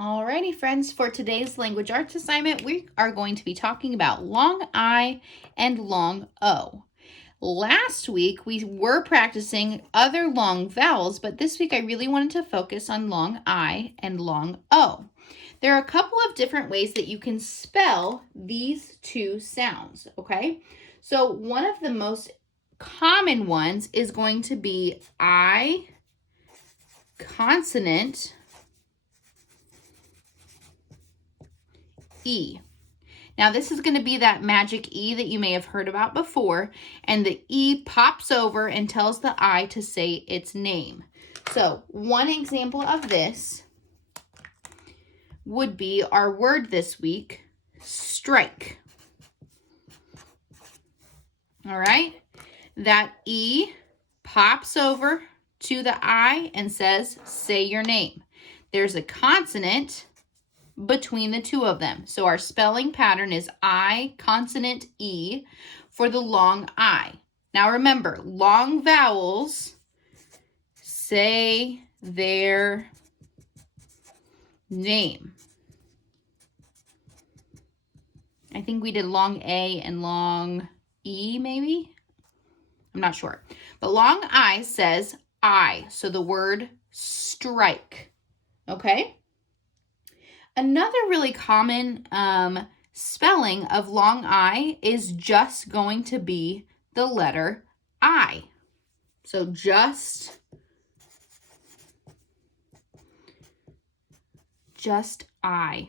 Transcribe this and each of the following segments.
Alrighty, friends, for today's language arts assignment, we are going to be talking about long I and long O. Last week, we were practicing other long vowels, but this week I really wanted to focus on long I and long O. There are a couple of different ways that you can spell these two sounds, okay? So one of the most common ones is going to be I consonant E. Now this is going to be that magic E that you may have heard about before, and the E pops over and tells the I to say its name. So one example of this would be our word this week, strike. All right, that E pops over to the I and says, say your name. There's a consonant between the two of them. So our spelling pattern is I consonant E for the long I. Now remember, long vowels say their name. I think we did long A and long E maybe? I'm not sure. But long I says I, so the word strike, okay? Another really common spelling of long I is just going to be the letter I. So just I.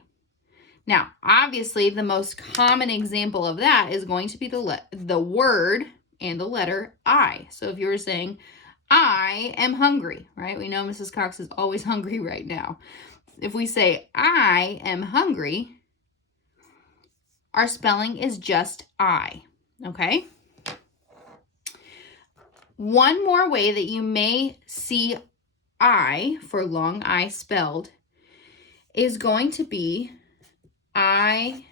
Now, obviously, the most common example of that is going to be the word and the letter I. So if you were saying, I am hungry, right? We know Mrs. Cox is always hungry right now. If we say, I am hungry, our spelling is just I, okay? One more way that you may see I for long I spelled is going to be IGH.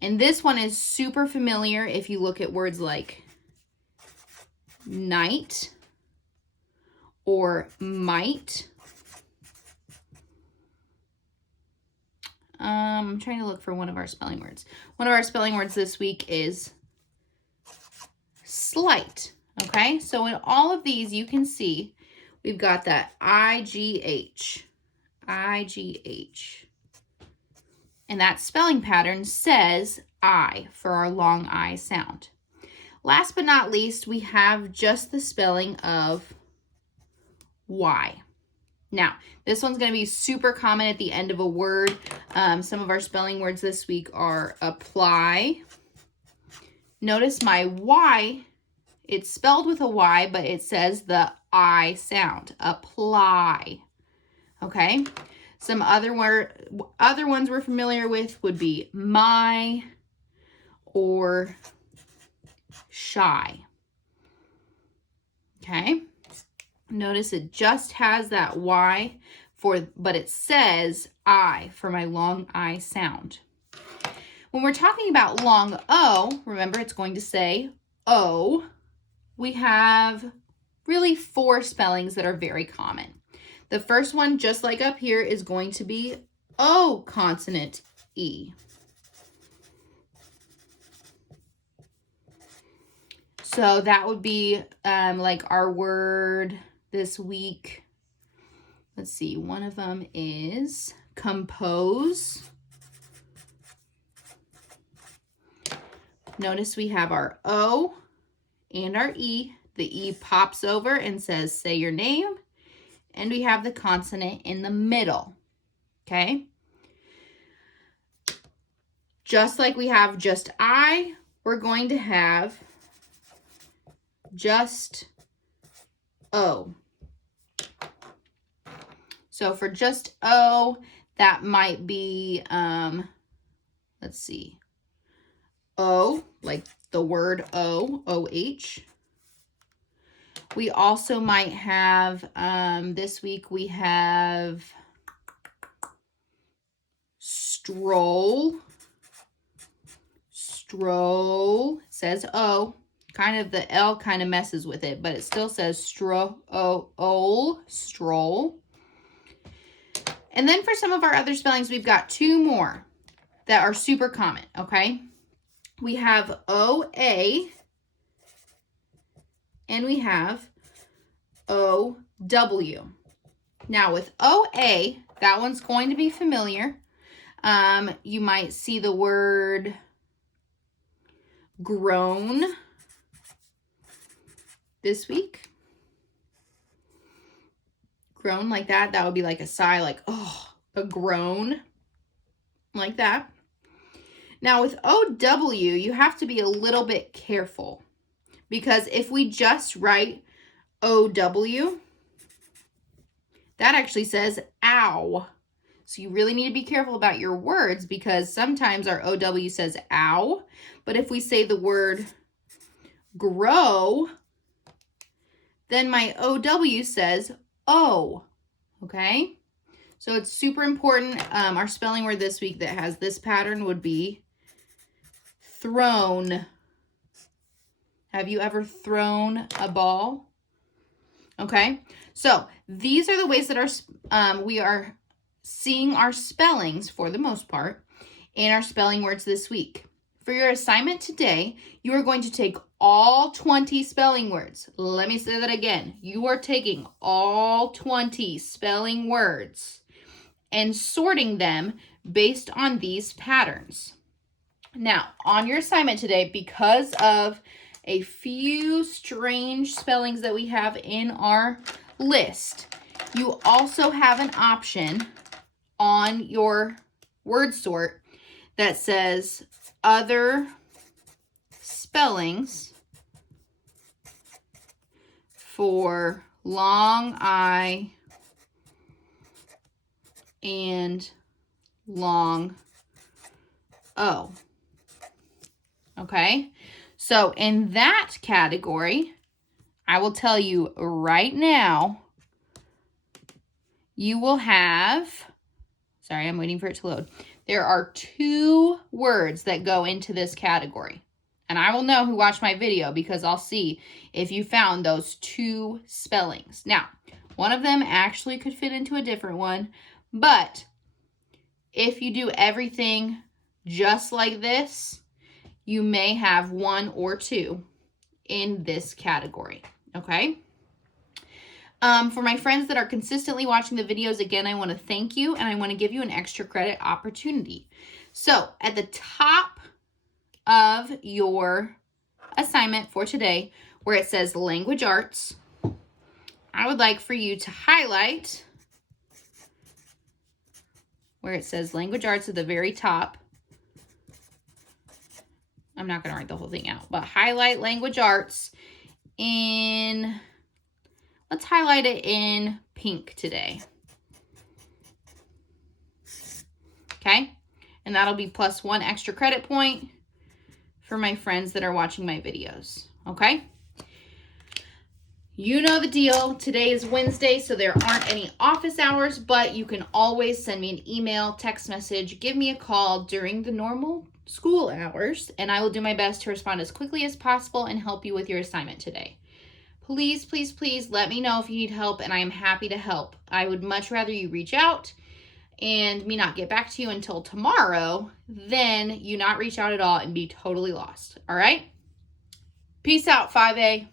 And this one is super familiar if you look at words like night or might. I'm trying to look for one of our spelling words. One of our spelling words this week is slight. Okay, so in all of these, you can see we've got that IGH. And that spelling pattern says I for our long I sound. Last but not least, we have just the spelling of Y. Now, this one's going to be super common at the end of a word. Some of our spelling words this week are apply. Notice my Y, it's spelled with a Y, but it says the I sound, apply. Okay, some other ones we're familiar with would be my or shy. Okay. Notice it just has that Y but it says I for my long I sound. When we're talking about long O, remember it's going to say O. We have really 4 spellings that are very common. The first one, just like up here, is going to be O consonant E. So that would be like our word this week. Let's see, one of them is compose. Notice we have our O and our E. The E pops over and says, say your name. And we have the consonant in the middle, okay? Just like we have just I, we're going to have just O. So for just O, that might be, let's see, O, like the word O, O-H. We also might have, this week we have stroll. Stroll, it says O. Kind of the L kind of messes with it, but it still says stroll. And then for some of our other spellings, we've got two more that are super common, okay? We have OA and we have OW. Now with OA, that one's going to be familiar. You might see the word groan this week. Groan like that. That would be like a sigh, like, oh, a groan like that. Now with OW, you have to be a little bit careful because if we just write OW, that actually says ow. So you really need to be careful about your words because sometimes our OW says ow, but if we say the word grow, then my OW says oh, okay? So it's super important. Our spelling word this week that has this pattern would be thrown. Have you ever thrown a ball? Okay, so these are the ways that we are seeing our spellings for the most part in our spelling words this week. For your assignment today, you are going to take all 20 spelling words. Let me say that again. You are taking all 20 spelling words and sorting them based on these patterns. Now, on your assignment today, because of a few strange spellings that we have in our list, you also have an option on your word sort that says other spellings for long I and long O. Okay, so in that category, I will tell you right now, you will have, sorry, I'm waiting for it to load. There are 2 words that go into this category. And I will know who watched my video because I'll see if you found those 2 spellings. Now, one of them actually could fit into a different one, but if you do everything just like this, you may have 1 or 2 in this category, okay? For my friends that are consistently watching the videos, again, I want to thank you and I want to give you an extra credit opportunity. So at the top of your assignment for today, where it says language arts, I would like for you to highlight where it says language arts at the very top. I'm not going to write the whole thing out, but highlight language arts in, let's highlight it in pink today. Okay, and that'll be plus 1 extra credit point for my friends that are watching my videos, okay? You know the deal. Today is Wednesday, so there aren't any office hours, but you can always send me an email, text message, give me a call during the normal school hours, and I will do my best to respond as quickly as possible and help you with your assignment today. Please, please, please let me know if you need help, and I am happy to help. I would much rather you reach out and me not get back to you until tomorrow than you not reach out at all and be totally lost. All right? Peace out, 5A.